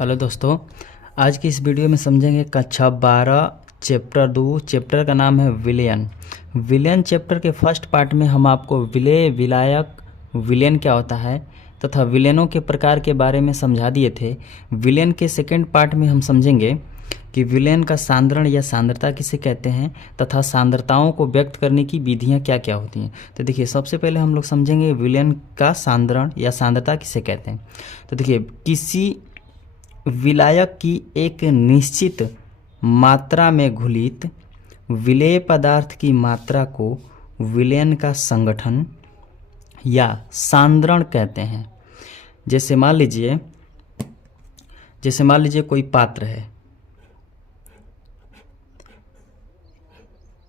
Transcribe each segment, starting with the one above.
Hello दोस्तों, आज की इस वीडियो में समझेंगे कक्षा 12 चैप्टर 2। चैप्टर का नाम है विलयन। विलयन चैप्टर के फर्स्ट पार्ट में हम आपको विलायक, विलयन क्या होता है तथा विलयनों के प्रकार के बारे में समझा दिए थे। विलयन के सेकंड पार्ट में हम समझेंगे कि विलयन का सांद्रण या सांद्रता किसे कहते हैं तथा सांद्रताओं को व्यक्त करने की विधियां क्या क्या होती हैं। तो देखिए, सबसे पहले हम लोग समझेंगे विलयन का सांद्रण या सांद्रता किसे कहते हैं। तो देखिए, किसी विलायक की एक निश्चित मात्रा में घुलित विलेय पदार्थ की मात्रा को विलयन का संगठन या सांद्रण कहते हैं। जैसे मान लीजिए कोई पात्र है,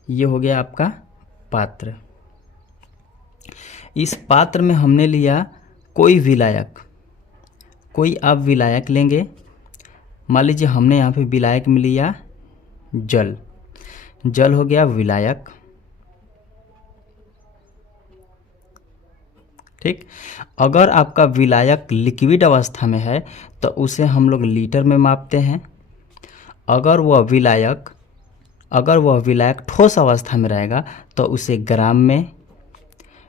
ये हो गया आपका पात्र। इस पात्र में हमने लिया कोई विलायक, कोई आप विलायक लेंगे। मान लीजिए हमने यहाँ पे विलायक में लिया जल, जल हो गया विलायक। ठीक, अगर आपका विलायक लिक्विड अवस्था में है तो उसे हम लोग लीटर में मापते हैं। अगर वह विलायक ठोस अवस्था में रहेगा तो उसे ग्राम में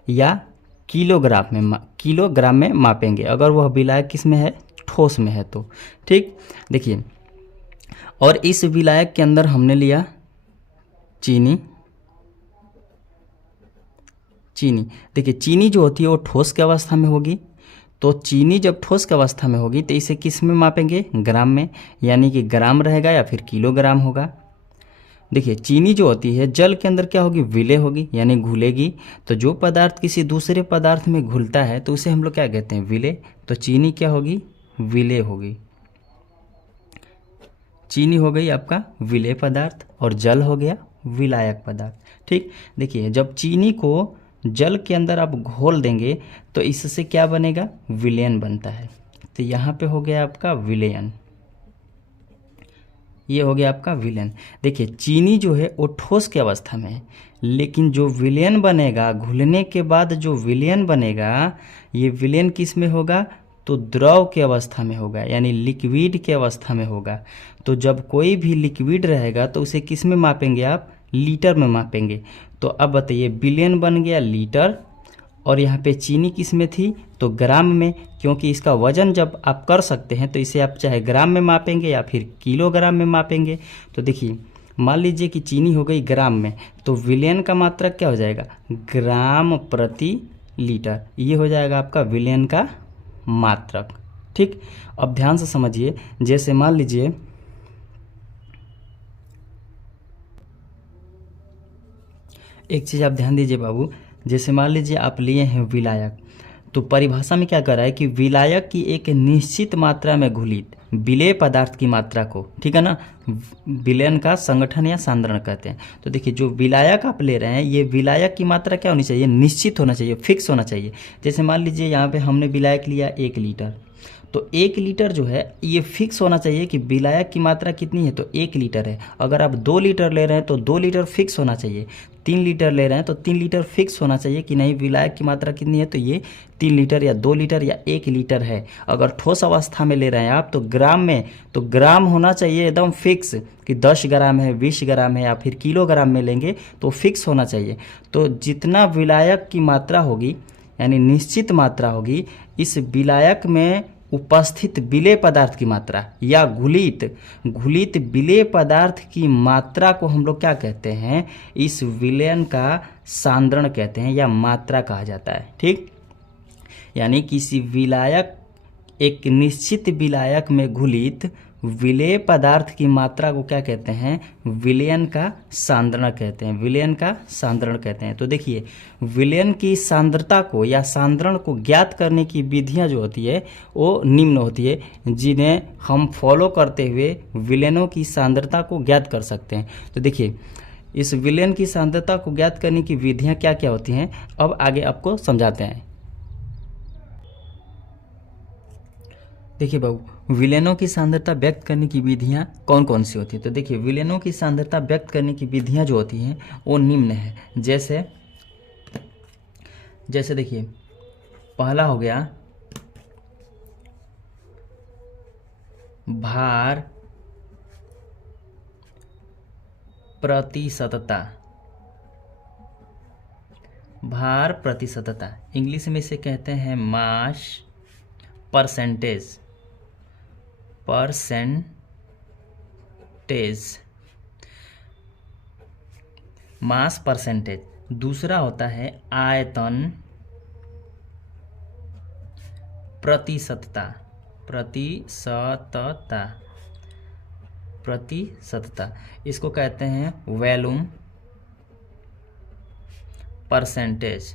या किलोग्राम में मापेंगे, अगर वह विलायक किस में है, ठोस में है तो। ठीक, देखिए, और इस विलायक के अंदर हमने लिया चीनी। देखिए, चीनी जो होती है वो ठोस की अवस्था में होगी, तो चीनी जब ठोस की अवस्था में होगी तो इसे किस में मापेंगे, ग्राम में, यानी कि ग्राम रहेगा या फिर किलोग्राम होगा। देखिए, चीनी जो होती है जल के अंदर क्या होगी, विलय होगी यानी घुलेगी। तो जो पदार्थ किसी दूसरे पदार्थ में घुलता है तो उसे हम लोग क्या कहते हैं, विलय। तो चीनी क्या होगी, विलय होगी। चीनी हो गई आपका विलय पदार्थ और जल हो गया विलायक पदार्थ। ठीक, देखिए, जब चीनी को जल के अंदर आप घोल देंगे तो इससे क्या बनेगा, विलयन बनता है। तो यहाँ पे हो गया आपका विलयन, ये हो गया आपका विलयन। देखिए, चीनी जो है वो ठोस की अवस्था में है, लेकिन जो विलयन बनेगा, घुलने के बाद जो विलयन बनेगा, ये विलयन किस में होगा, तो द्रव की अवस्था में होगा, यानी लिक्विड की अवस्था में होगा। तो जब कोई भी लिक्विड रहेगा तो उसे किस में मापेंगे आप, लीटर में मापेंगे। तो अब बताइए, विलयन बन गया लीटर और यहाँ पे चीनी किस में थी, तो ग्राम में, क्योंकि इसका वजन जब आप कर सकते हैं तो इसे आप चाहे ग्राम में मापेंगे या फिर किलोग्राम में मापेंगे। तो देखिए, मान लीजिए कि चीनी हो गई ग्राम में, तो विलयन का मात्रक क्या हो जाएगा, ग्राम प्रति लीटर, ये हो जाएगा आपका विलयन का मात्रक। ठीक, अब ध्यान से समझिए, जैसे मान लीजिए एक चीज़ आप ध्यान दीजिए बाबू, जैसे मान लीजिए आप लिए हैं विलायक, तो परिभाषा में क्या कर रहा है कि विलायक की एक निश्चित मात्रा में घुलित विलेय पदार्थ की मात्रा को, ठीक है ना, विलयन का संगठन या सांद्रण कहते हैं। तो देखिए, जो विलायक आप ले रहे हैं, ये विलायक की मात्रा क्या होनी चाहिए, निश्चित होना चाहिए, फिक्स होना चाहिए। जैसे मान लीजिए यहाँ पे हमने विलायक लिया 1 लीटर, तो 1 लीटर जो है ये फिक्स होना चाहिए कि विलायक की मात्रा कितनी है, तो 1 लीटर है। अगर आप 2 लीटर ले रहे हैं तो 2 लीटर फिक्स होना चाहिए। 3 लीटर ले रहे हैं तो 3 लीटर फिक्स होना चाहिए कि नहीं, विलायक की मात्रा कितनी है, तो ये 3 लीटर या 2 लीटर या 1 लीटर है। अगर ठोस अवस्था में ले रहे हैं आप तो ग्राम में, तो ग्राम होना चाहिए एकदम फिक्स कि 10 ग्राम है, 20 ग्राम है, या फिर किलोग्राम में लेंगे तो फिक्स होना चाहिए। तो जितना विलायक की मात्रा होगी, यानी निश्चित मात्रा होगी, इस विलायक में उपस्थित विलेय पदार्थ की मात्रा या घुलित विलेय पदार्थ की मात्रा को हम लोग क्या कहते हैं, इस विलयन का सांद्रण कहते हैं या मात्रा कहा जाता है। ठीक, यानी किसी विलायक, एक निश्चित विलायक में घुलित विलेय पदार्थ की मात्रा को क्या कहते हैं, विलयन का सांद्रण कहते हैं, विलयन का सांद्रण कहते हैं। तो देखिए, विलयन की सांद्रता को या सांद्रण को ज्ञात करने की विधियां जो होती है वो निम्न होती है, जिन्हें हम फॉलो करते हुए विलयनों की सांद्रता को ज्ञात कर सकते हैं। तो देखिए, इस विलयन की सांद्रता को ज्ञात करने की विधियां क्या क्या होती हैं, अब आगे आपको समझाते हैं। देखिए बाबू, विलयनों की सांद्रता व्यक्त करने की विधियां कौन कौन सी होती है। तो देखिए, विलयनों की सांद्रता व्यक्त करने की विधियां जो होती हैं वो निम्न है। जैसे देखिए, पहला हो गया भार प्रतिशतता, भार प्रतिशतता, इंग्लिश में इसे कहते हैं मास परसेंटेज, मास परसेंटेज। दूसरा होता है आयतन प्रतिशतता, प्रतिशतता, इसको कहते हैं वॉल्यूम परसेंटेज।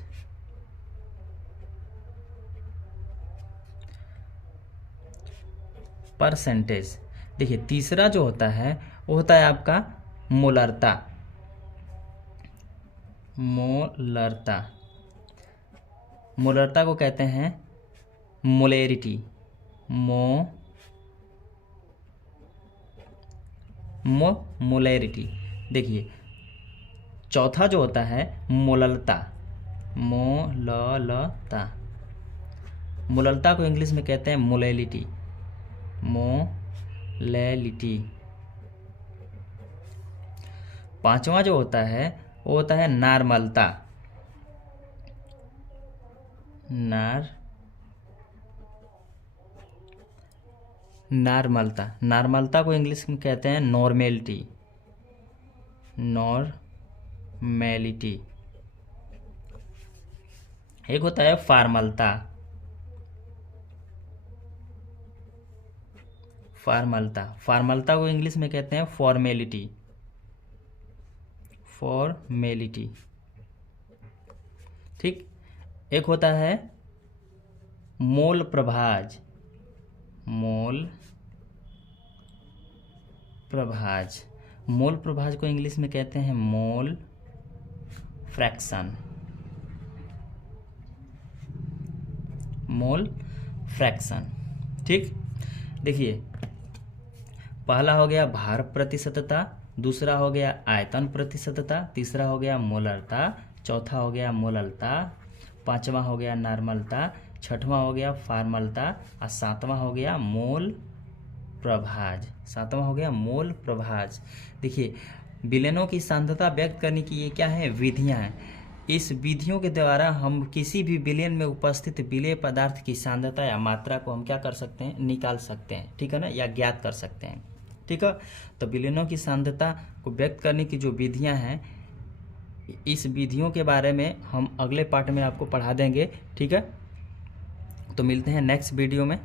देखिए तीसरा जो होता है वो होता है आपका मोलरता, मोलरता को कहते हैं मोलेरिटी, मोलेरिटी। देखिए चौथा जो होता है मोललता, मोललता को इंग्लिश में कहते हैं मोलेलिटी, पांचवा जो होता है वो होता है नॉर्मलता, नॉर्मलता को इंग्लिश में कहते हैं नॉर्मेलिटी, एक होता है फॉर्मलता, फॉर्मलता को इंग्लिश में कहते हैं फॉर्मेलिटी, ठीक। एक होता है मोल प्रभाज, मोल प्रभाज को इंग्लिश में कहते हैं मोल फ्रैक्शन, ठीक। देखिए पहला हो गया भार प्रतिशतता, दूसरा हो गया आयतन प्रतिशतता, तीसरा हो गया मोलरता, चौथा हो गया मोललता, पांचवा हो गया नॉर्मलता, छठवां हो गया फॉर्मलता और सातवां हो गया मोल प्रभाज। देखिए विलयनों की सांद्रता व्यक्त करने की ये क्या है, विधियां हैं। इस विधियों के द्वारा हम किसी भी विलयन में उपस्थित विलेय पदार्थ की सांद्रता या मात्रा को हम क्या कर सकते हैं, निकाल सकते हैं, ठीक है ना, या ज्ञात कर सकते हैं, ठीक है। तो विलयनों की सांद्रता को व्यक्त करने की जो विधियां हैं, इस विधियों के बारे में हम अगले पार्ट में आपको पढ़ा देंगे, ठीक है। तो मिलते हैं नेक्स्ट वीडियो में।